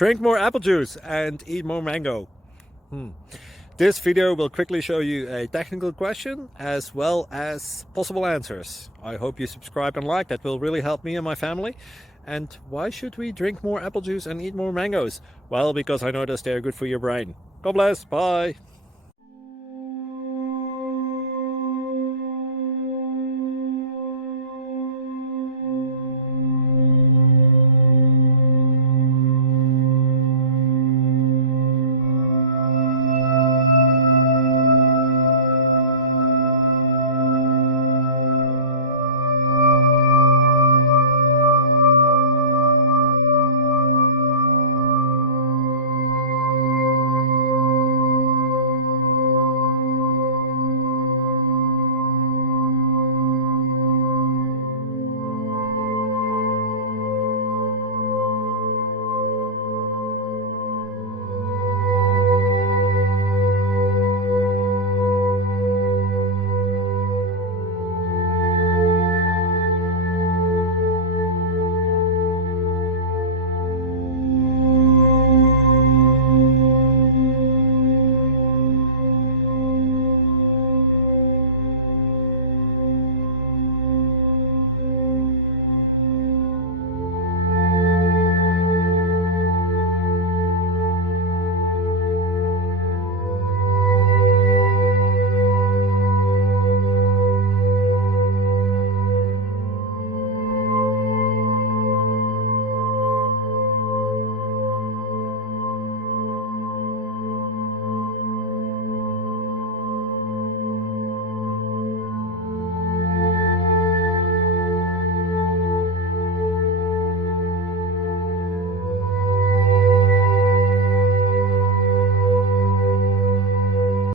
Drink more apple juice and eat more mango. This video will quickly show you a technical question as well as possible answers. I hope you subscribe and like, that will really help me and my family. And why should we drink more apple juice and eat more mangoes? Well, because I noticed they're good for your brain. God bless, bye!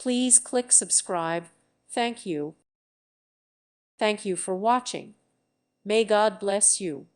Please click subscribe. Thank you. Thank you for watching. May God bless you.